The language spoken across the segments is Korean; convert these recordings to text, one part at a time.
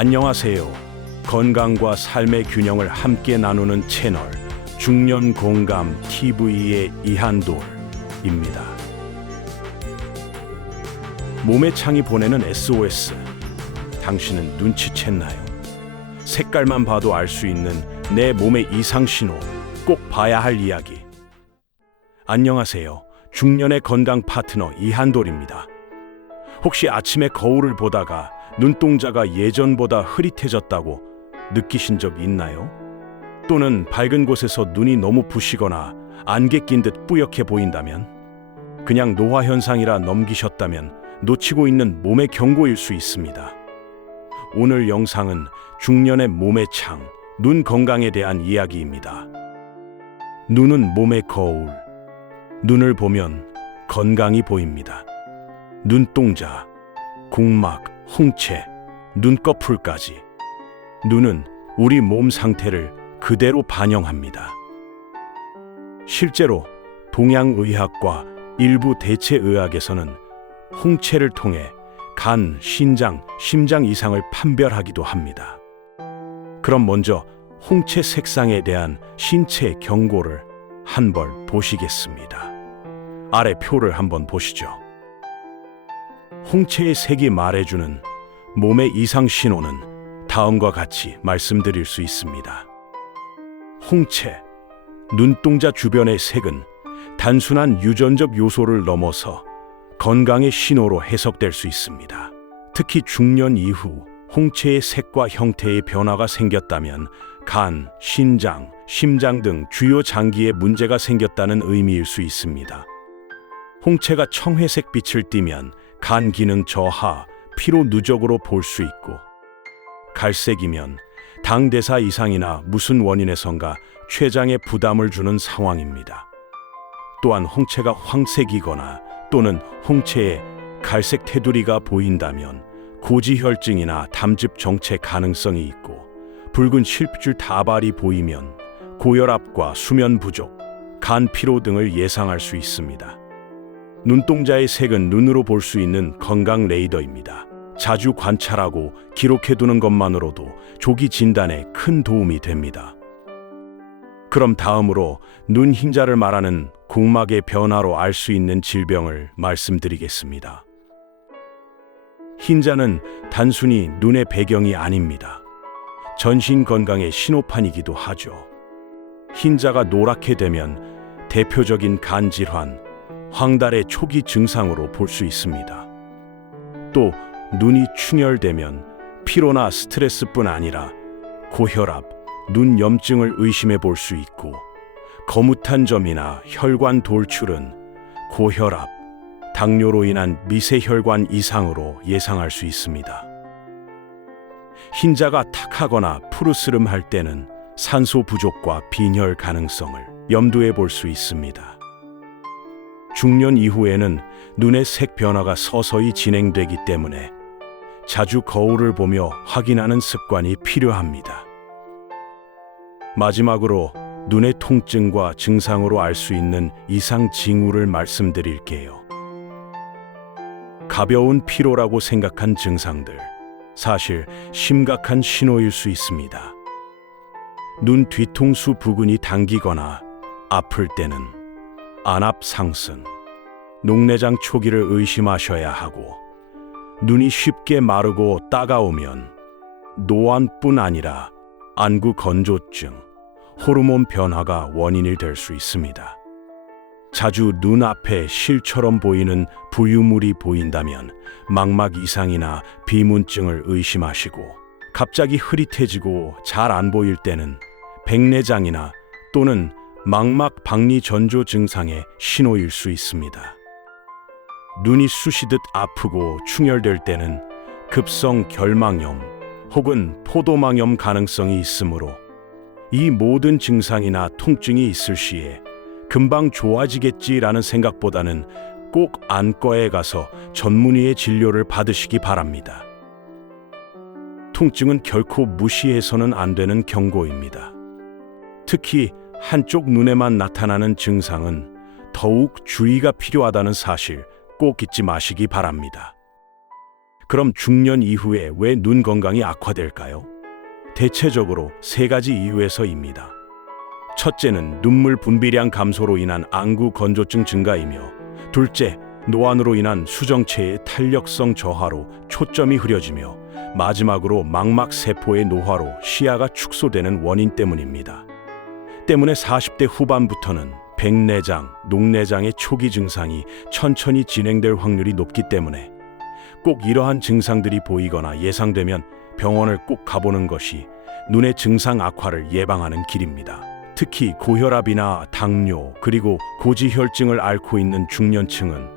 안녕하세요. 건강과 삶의 균형을 함께 나누는 채널 중년 공감 TV의 이한돌입니다. 몸의 창이 보내는 SOS. 당신은 눈치챘나요? 색깔만 봐도 알 수 있는 내 몸의 이상 신호, 꼭 봐야 할 이야기. 안녕하세요. 중년의 건강 파트너 이한돌입니다. 혹시 아침에 거울을 보다가 눈동자가 예전보다 흐릿해졌다고 느끼신 적 있나요? 또는 밝은 곳에서 눈이 너무 부시거나 안개 낀 듯 뿌옇게 보인다면? 그냥 노화 현상이라 넘기셨다면 놓치고 있는 몸의 경고일 수 있습니다. 오늘 영상은 중년의 몸의 창, 눈 건강에 대한 이야기입니다. 눈은 몸의 거울. 눈을 보면 건강이 보입니다. 눈동자, 국막, 홍채, 눈꺼풀까지. 눈은 우리 몸 상태를 그대로 반영합니다. 실제로 동양의학과 일부 대체의학에서는 홍채를 통해 간, 신장, 심장 이상을 판별하기도 합니다. 그럼 먼저 홍채 색상에 대한 신체 경고를 한번 보시겠습니다. 아래 표를 한번 보시죠. 홍채의 색이 말해주는 몸의 이상 신호는 다음과 같이 말씀드릴 수 있습니다. 홍채, 눈동자 주변의 색은 단순한 유전적 요소를 넘어서 건강의 신호로 해석될 수 있습니다. 특히 중년 이후 홍채의 색과 형태의 변화가 생겼다면 간, 신장, 심장 등 주요 장기에 문제가 생겼다는 의미일 수 있습니다. 홍채가 청회색 빛을 띠면 간 기능 저하, 피로 누적으로 볼 수 있고, 갈색이면 당 대사 이상이나 무슨 원인에선가 췌장에 부담을 주는 상황입니다. 또한 홍채가 황색이거나 또는 홍채에 갈색 테두리가 보인다면 고지혈증이나 담즙 정체 가능성이 있고, 붉은 실핏줄 다발이 보이면 고혈압과 수면 부족, 간 피로 등을 예상할 수 있습니다. 눈동자의 색은 눈으로 볼 수 있는 건강 레이더입니다. 자주 관찰하고 기록해두는 것만으로도 조기 진단에 큰 도움이 됩니다. 그럼 다음으로 눈 흰자를 말하는 국막의 변화로 알 수 있는 질병을 말씀드리겠습니다. 흰자는 단순히 눈의 배경이 아닙니다. 전신 건강의 신호판이기도 하죠. 흰자가 노랗게 되면 대표적인 간 질환, 황달의 초기 증상으로 볼 수 있습니다. 또 눈이 충혈되면 피로나 스트레스뿐 아니라 고혈압, 눈 염증을 의심해 볼 수 있고, 거뭇한 점이나 혈관 돌출은 고혈압, 당뇨로 인한 미세혈관 이상으로 예상할 수 있습니다. 흰자가 탁하거나 푸르스름할 때는 산소 부족과 빈혈 가능성을 염두에 볼 수 있습니다. 중년 이후에는 눈의 색 변화가 서서히 진행되기 때문에 자주 거울을 보며 확인하는 습관이 필요합니다. 마지막으로 눈의 통증과 증상으로 알 수 있는 이상 징후를 말씀드릴게요. 가벼운 피로라고 생각한 증상들, 사실 심각한 신호일 수 있습니다. 눈 뒤통수 부근이 당기거나 아플 때는 안압 상승, 녹내장 초기를 의심하셔야 하고, 눈이 쉽게 마르고 따가우면 노안뿐 아니라 안구 건조증, 호르몬 변화가 원인이 될 수 있습니다. 자주 눈앞에 실처럼 보이는 부유물이 보인다면 망막 이상이나 비문증을 의심하시고, 갑자기 흐릿해지고 잘 안 보일 때는 백내장이나 또는 망막 박리 전조 증상의 신호일 수 있습니다. 눈이 쑤시듯 아프고 충혈될 때는 급성 결막염 혹은 포도막염 가능성이 있으므로, 이 모든 증상이나 통증이 있을 시에 금방 좋아지겠지라는 생각보다는 꼭 안과에 가서 전문의의 진료를 받으시기 바랍니다. 통증은 결코 무시해서는 안 되는 경고입니다. 특히 한쪽 눈에만 나타나는 증상은 더욱 주의가 필요하다는 사실 꼭 잊지 마시기 바랍니다. 그럼 중년 이후에 왜 눈 건강이 악화될까요? 대체적으로 세 가지 이유에서입니다. 첫째는 눈물 분비량 감소로 인한 안구 건조증 증가이며, 둘째, 노안으로 인한 수정체의 탄력성 저하로 초점이 흐려지며, 마지막으로 망막 세포의 노화로 시야가 축소되는 원인 때문입니다. 때문에 40대 후반부터는 백내장, 녹내장의 초기 증상이 천천히 진행될 확률이 높기 때문에 꼭 이러한 증상들이 보이거나 예상되면 병원을 꼭 가보는 것이 눈의 증상 악화를 예방하는 길입니다. 특히 고혈압이나 당뇨, 그리고 고지혈증을 앓고 있는 중년층은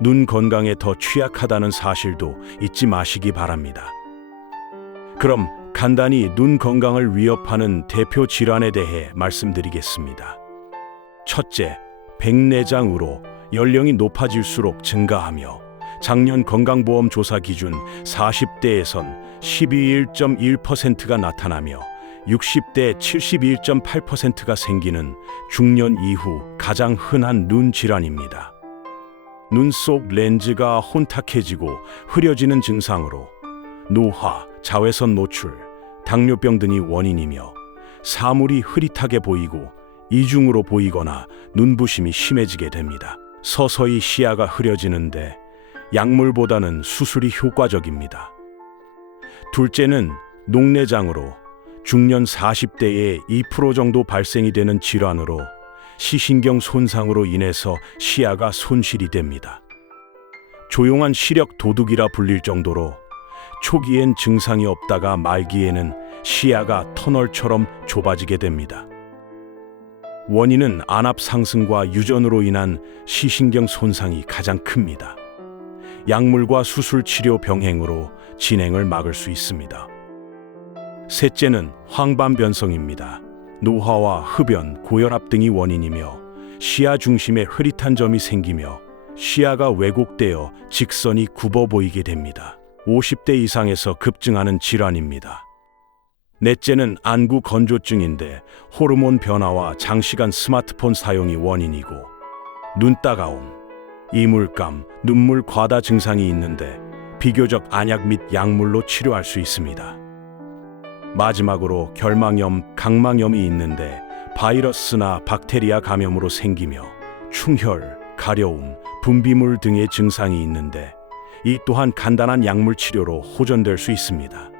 눈 건강에 더 취약하다는 사실도 잊지 마시기 바랍니다. 그럼 간단히 눈 건강을 위협하는 대표 질환에 대해 말씀드리겠습니다. 첫째, 백내장으로 연령이 높아질수록 증가하며 작년 건강보험 조사 기준 40대에선 12.1%가 나타나며 60대 71.8%가 생기는 중년 이후 가장 흔한 눈 질환입니다. 눈 속 렌즈가 혼탁해지고 흐려지는 증상으로 노화, 자외선 노출, 당뇨병 등이 원인이며 사물이 흐릿하게 보이고 이중으로 보이거나 눈부심이 심해지게 됩니다. 서서히 시야가 흐려지는데 약물보다는 수술이 효과적입니다. 둘째는 녹내장으로 중년 40대에 2% 정도 발생이 되는 질환으로 시신경 손상으로 인해서 시야가 손실이 됩니다. 조용한 시력 도둑이라 불릴 정도로 초기엔 증상이 없다가 말기에는 시야가 터널처럼 좁아지게 됩니다. 원인은 안압 상승과 유전으로 인한 시신경 손상이 가장 큽니다. 약물과 수술 치료 병행으로 진행을 막을 수 있습니다. 셋째는 황반변성입니다. 노화와 흡연, 고혈압 등이 원인이며 시야 중심에 흐릿한 점이 생기며 시야가 왜곡되어 직선이 굽어 보이게 됩니다. 50대 이상에서 급증하는 질환입니다. 넷째는 안구 건조증인데 호르몬 변화와 장시간 스마트폰 사용이 원인이고, 눈 따가움, 이물감, 눈물 과다 증상이 있는데 비교적 안약 및 약물로 치료할 수 있습니다. 마지막으로 결막염, 각막염이 있는데 바이러스나 박테리아 감염으로 생기며 충혈, 가려움, 분비물 등의 증상이 있는데 이 또한 간단한 약물 치료로 호전될 수 있습니다.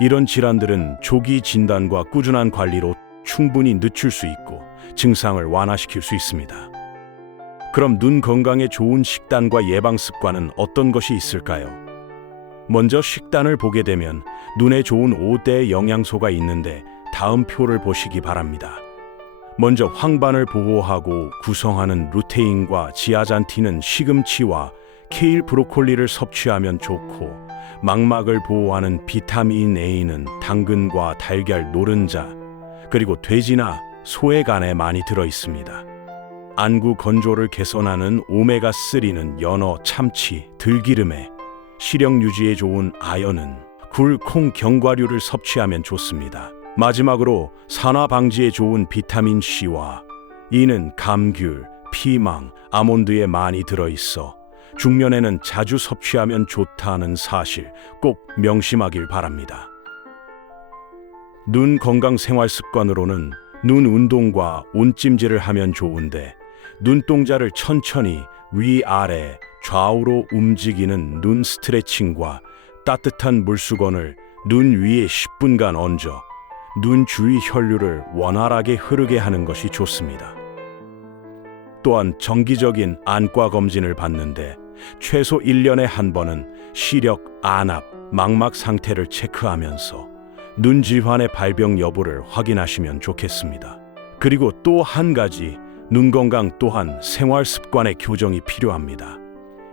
이런 질환들은 조기 진단과 꾸준한 관리로 충분히 늦출 수 있고 증상을 완화시킬 수 있습니다. 그럼 눈 건강에 좋은 식단과 예방 습관은 어떤 것이 있을까요? 먼저 식단을 보게 되면 눈에 좋은 5대 영양소가 있는데 다음 표를 보시기 바랍니다. 먼저 황반을 보호하고 구성하는 루테인과 지아잔틴은 시금치와 케일, 브로콜리를 섭취하면 좋고, 망막을 보호하는 비타민 A는 당근과 달걀, 노른자, 그리고 돼지나 소의 간에 많이 들어 있습니다. 안구 건조를 개선하는 오메가3는 연어, 참치, 들기름에, 시력 유지에 좋은 아연은 굴, 콩, 견과류를 섭취하면 좋습니다. 마지막으로 산화 방지에 좋은 비타민 C와 E는 감귤, 피망, 아몬드에 많이 들어 있어 중년에는 자주 섭취하면 좋다는 사실 꼭 명심하길 바랍니다. 눈 건강 생활 습관으로는 눈 운동과 온찜질을 하면 좋은데, 눈동자를 천천히 위아래 좌우로 움직이는 눈 스트레칭과 따뜻한 물수건을 눈 위에 10분간 얹어 눈 주위 혈류를 원활하게 흐르게 하는 것이 좋습니다. 또한 정기적인 안과 검진을 받는데 최소 1년에 한 번은 시력, 안압, 망막 상태를 체크하면서 눈 질환의 발병 여부를 확인하시면 좋겠습니다. 그리고 또 한 가지, 눈 건강 또한 생활 습관의 교정이 필요합니다.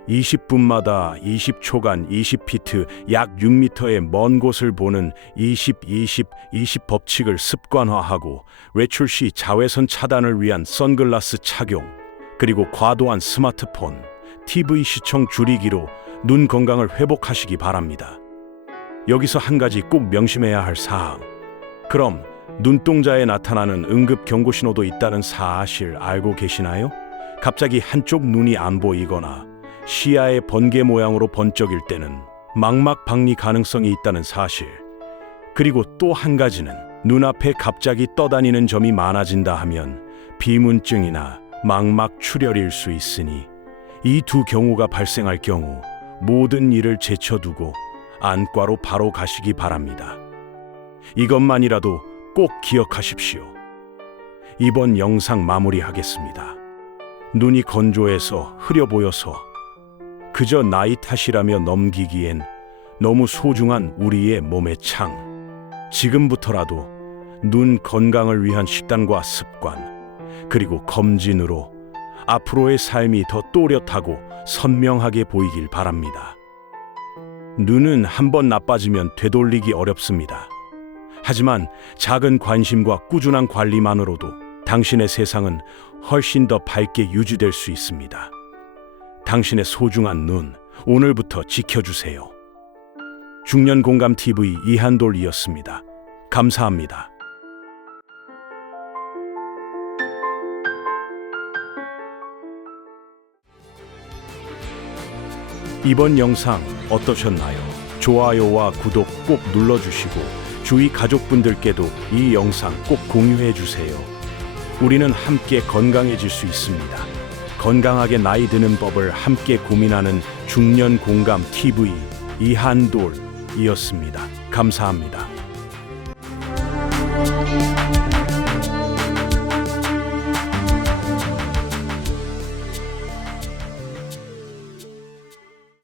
20분마다 20초간 20피트, 약 6m의 먼 곳을 보는 20-20-20 법칙을 습관화하고, 외출 시 자외선 차단을 위한 선글라스 착용, 그리고 과도한 스마트폰, TV 시청 줄이기로 눈 건강을 회복하시기 바랍니다. 여기서 한 가지 꼭 명심해야 할 사항. 그럼 눈동자에 나타나는 응급 경고 신호도 있다는 사실 알고 계시나요? 갑자기 한쪽 눈이 안 보이거나 시야의 번개 모양으로 번쩍일 때는 망막박리 가능성이 있다는 사실, 그리고 또 한 가지는 눈앞에 갑자기 떠다니는 점이 많아진다 하면 비문증이나 망막 출혈일 수 있으니 이 두 경우가 발생할 경우 모든 일을 제쳐두고 안과로 바로 가시기 바랍니다. 이것만이라도 꼭 기억하십시오. 이번 영상 마무리하겠습니다. 눈이 건조해서 흐려 보여서 그저 나이 탓이라며 넘기기엔 너무 소중한 우리의 몸의 창. 지금부터라도 눈 건강을 위한 식단과 습관, 그리고 검진으로 앞으로의 삶이 더 또렷하고 선명하게 보이길 바랍니다. 눈은 한번 나빠지면 되돌리기 어렵습니다. 하지만 작은 관심과 꾸준한 관리만으로도 당신의 세상은 훨씬 더 밝게 유지될 수 있습니다. 당신의 소중한 눈, 오늘부터 지켜주세요. 중년공감TV 이한돌이었습니다. 감사합니다. 이번 영상 어떠셨나요? 좋아요와 구독 꼭 눌러주시고 주위 가족분들께도 이 영상 꼭 공유해주세요. 우리는 함께 건강해질 수 있습니다. 건강하게 나이 드는 법을 함께 고민하는 중년공감TV 이한돌이었습니다. 감사합니다.